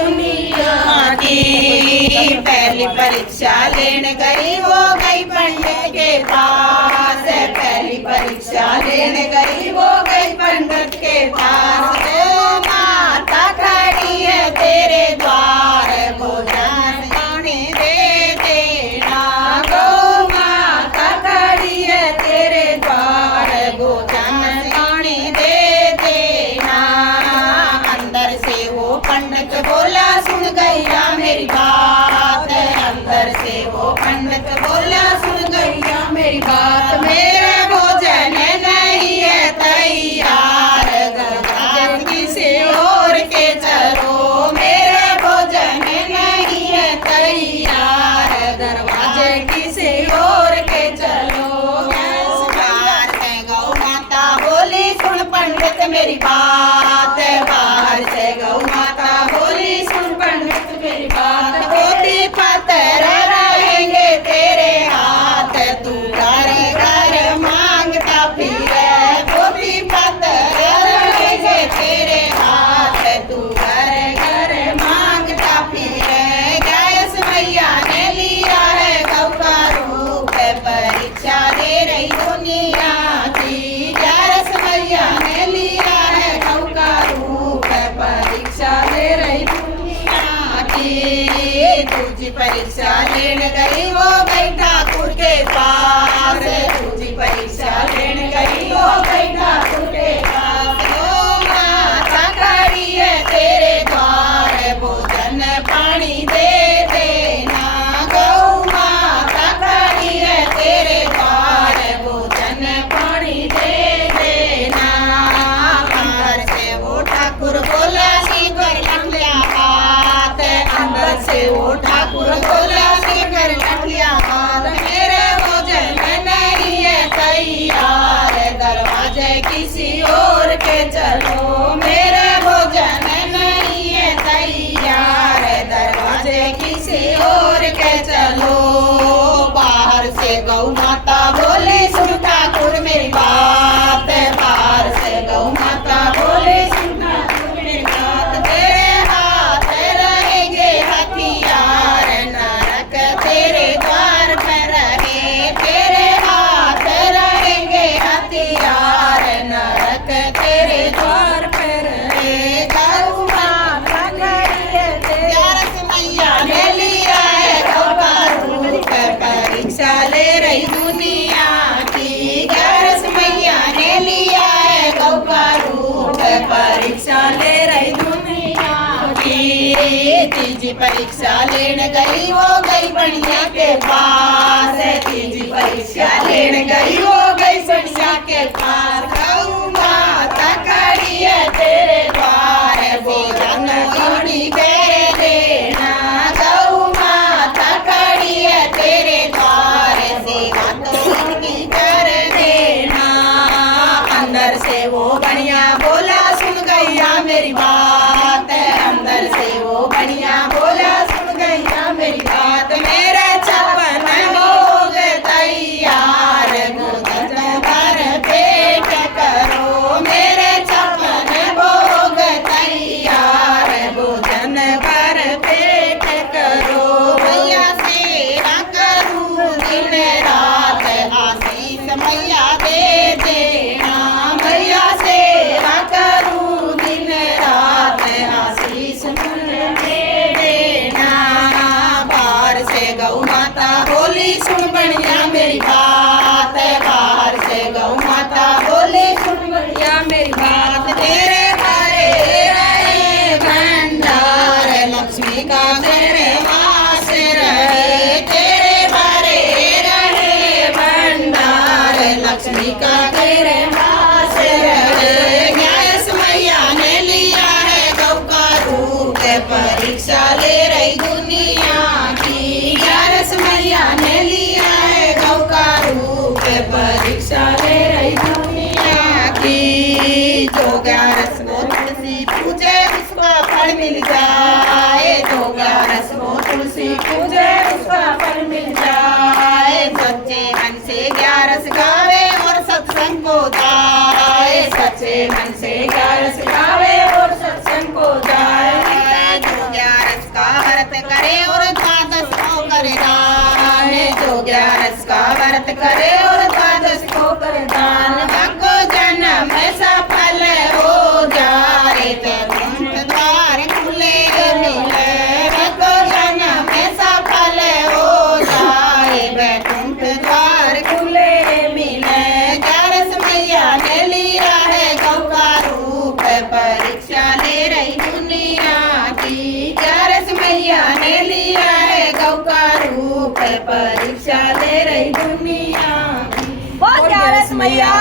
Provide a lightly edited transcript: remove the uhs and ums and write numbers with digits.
दुनिया की। पहली परीक्षा लेने गई वो गई पंडित के पास, पहली परीक्षा लेने गई वो गई पंडित के पास। ओ माता खड़ी है तेरे द्वार, भोजन पानी दे देना। गौ माता खड़ी है तेरे द्वार, भोजन पानी दे देना। अंदर से वो पंडित बोला सुन गैया मेरी बात, अंदर से वो पंडित बोला सुन गैया मेरी बात। मेरे भोजन नहीं है तैयार, गजानन किसी और के चलो। मेरे भोजन नहीं है तैयार, दरवाजे किसी और के चलो। बाहर से गौ माता बोली सुन पंडित मेरी बात, बाहर से गौ माता बोली सुन पंडित मेरी बात। पोती पत्थर रहेंगे तेरे हाथ, तू घर घर मांगता फिरे। पोती पत्थर रहेंगे तेरे हाथ, तू घर घर मांगता फिरे। गैस मैया ने लिया है गौ का रूप, परीक्षा दे रही दुनिया की। गैस मैया ने लिया है गौ का रूप, परीक्षा दे रही दुनिया की। तुझी परीक्षा लेने गई वो गई ठाकुर के पास, तुझी परीक्षा लेने गई वो गई ठाकुर के पास। ओ माता खड़ी है तेरे द्वार, भोजन पानी दे देना। गौ माता खड़ी है तेरे द्वार, भोजन पानी दे देना। अंदर से वो ठाकुर बोला सीकर रख लिया हाथ, अंदर से वो ठाकुर बोला सीकर रख लिया हाथ। मेरे भोजन नहीं है तैयार, दरवाजे किसी और के चलो। मेरे भोजन नहीं है तैयार, दरवाजे किसी और के चलो। बाहर से गौ माता बोली सुन ठाकुर मेरी बात, बाहर से गौ माता बोली सुन ठाकुर मेरी बात। तेरे हाथ रहेंगे हथियार, नरक तेरे द्वार पर रहे। तेरे हाथ रहेंगे हथियार, नरक तेरे द्वार पर रहे। गौ माता खड़ी है ग्यारस मैया ने लिया है गौ का रूप, परीक्षा ले रही दुनिया की। ग्यारस मैया ने लिया है गौ का रूप, परीक्षा ले रही दुनिया की। तीजी परीक्षा लेने गई वो गई बढ़िया के पास, तीजी परीक्षा लेने गई वो गई बढ़िया के पास। गौ माता खड़ी है तेरे द्वार, भोजन पानी दे देना। गौ माता खड़ी है तेरे द्वार, सेवा तो उनकी कर देना। अंदर से वो बढ़िया बोला सुन गैया मेरी बात, अंदर से वो बढ़िया बोला सुन गैया मेरी बात। मेरे छप्पन भोग तैयार, भोजन भर पेट करो। मेरे छप्पन भोग तैयार, भोजन भर पेट करो। भैया सेवा करूं दिन रात, आशीष मैया दे देना। भैया सेवा करूं दिन रात, आशीष मैया दे देना। बाहर से गौ माता बोली सुन बढ़िया मेरी बात, बाहर से गौ माता बोली सुन बढ़िया मेरी बात। तेरे घरे रहे भंडार, लक्ष्मी का तेरे वास रहे। तेरे घरे रहे भंडार, लक्ष्मी का तेरे वास रहे। गैस मैया ने लिया है गौ का रूप, परीक्षा ले रही दुनिया की। ग्यारस मैया ने लिया है गौ का रूप, परीक्षा ले रही दुनिया की। जो ग्यारस को तुलसी पूजे उसका फल मिल जाए, जो ग्यारस को तुलसी पूजे उसका फल मिल जाए। सच्चे मन से ग्यारस गावे और सत्संग को जाए, सच्चे मन से ग्यारस गावे और सत्संग को जाए। जो व्रत करे और द्वादश को करे दान। भागो जन्म सफल हो जाए वैकुंठ द्वार खुले मिले। भागो जन्म सफल हो जाए वैकुंठ द्वार खुले मिले। ग्यारस मैया ने लिया है गौ का रूप परीक्षा ले रही दुनिया की। ग्यारस मैया ने लिया है गौ का रूप परीक्षा ले रही दुनिया की। वो ग्यारस मैया